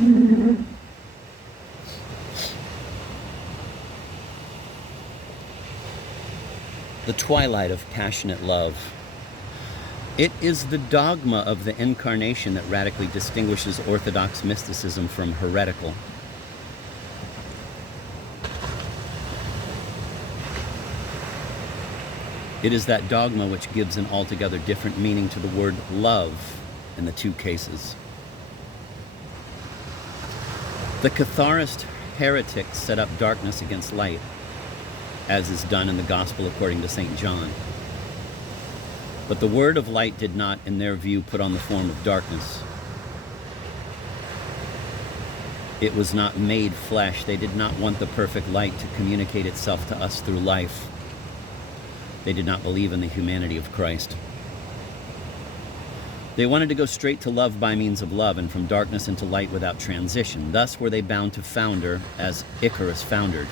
The twilight of passionate love. It is the dogma of the incarnation that radically distinguishes Orthodox mysticism from heretical. It is that dogma which gives an altogether different meaning to the word love in the two cases. The Catharist heretics set up darkness against light, as is done in the Gospel according to St. John. But the word of light did not, in their view, put on the form of darkness. It was not made flesh. They did not want the perfect light to communicate itself to us through life. They did not believe in the humanity of Christ. They wanted to go straight to love by means of love, and from darkness into light without transition. Thus were they bound to founder as Icarus foundered.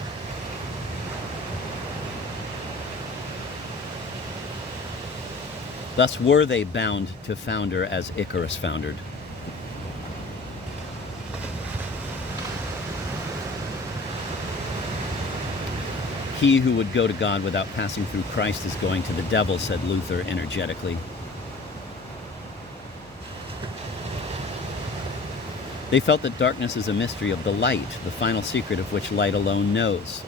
Thus were they bound to founder as Icarus foundered. He who would go to God without passing through Christ is going to the devil, said Luther energetically. They felt that darkness is a mystery of the light, the final secret of which light alone knows.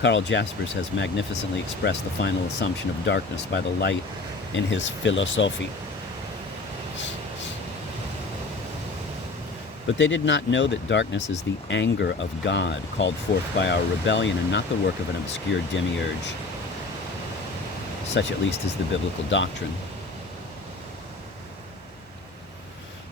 Karl Jaspers has magnificently expressed the final assumption of darkness by the light in his Philosophie. But they did not know that darkness is the anger of God, called forth by our rebellion, and not the work of an obscure demiurge. Such at least is the biblical doctrine.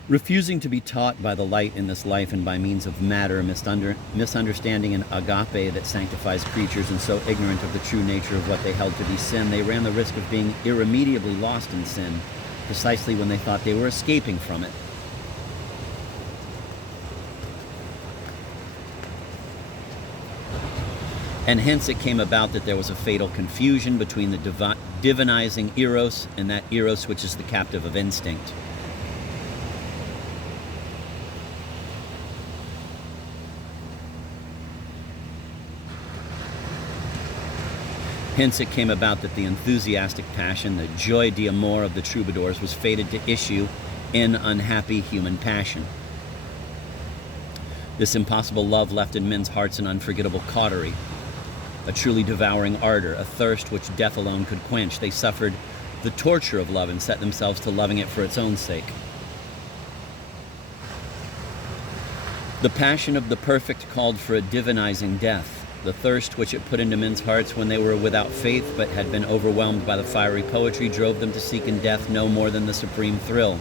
Refusing to be taught by the light in this life and by means of matter, misunderstanding an agape that sanctifies creatures, and so ignorant of the true nature of what they held to be sin, they ran the risk of being irremediably lost in sin, precisely when they thought they were escaping from it. And hence it came about that there was a fatal confusion between the divinizing eros and that eros which is the captive of instinct. Hence it came about that the enthusiastic passion, the joie d'amour of the troubadours, was fated to issue in unhappy human passion. This impossible love left in men's hearts an unforgettable cautery, a truly devouring ardor, a thirst which death alone could quench. They suffered the torture of love and set themselves to loving it for its own sake. The passion of the perfect called for a divinizing death. The thirst which it put into men's hearts when they were without faith but had been overwhelmed by the fiery poetry drove them to seek in death no more than the supreme thrill.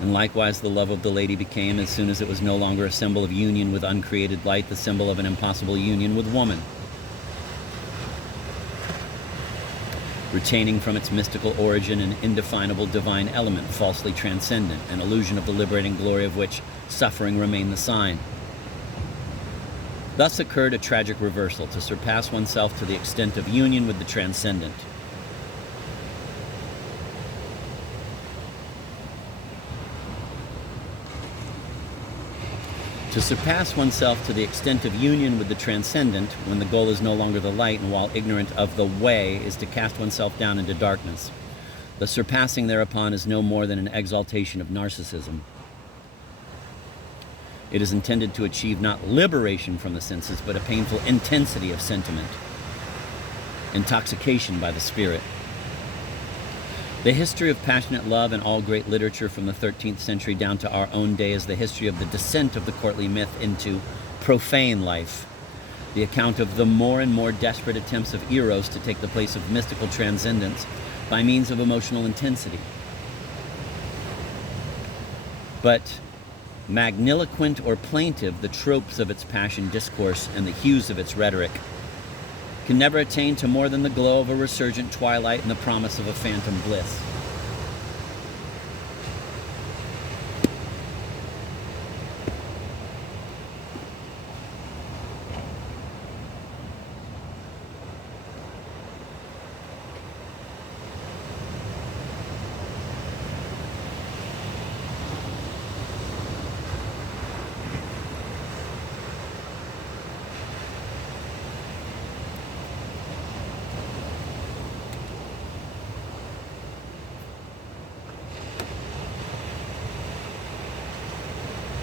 And likewise the love of the lady became, as soon as it was no longer a symbol of union with uncreated light, the symbol of an impossible union with woman, retaining from its mystical origin an indefinable divine element, falsely transcendent, an illusion of the liberating glory of which suffering remained the sign. Thus occurred a tragic reversal, to surpass oneself to the extent of union with the transcendent. To surpass oneself to the extent of union with the transcendent, when the goal is no longer the light, and while ignorant of the way, is to cast oneself down into darkness. The surpassing thereupon is no more than an exaltation of narcissism. It is intended to achieve not liberation from the senses, but a painful intensity of sentiment, intoxication by the spirit. The history of passionate love in all great literature from the 13th century down to our own day is the history of the descent of the courtly myth into profane life, the account of the more and more desperate attempts of eros to take the place of mystical transcendence by means of emotional intensity. But magniloquent or plaintive, the tropes of its passion discourse and the hues of its rhetoric can never attain to more than the glow of a resurgent twilight and the promise of a phantom bliss.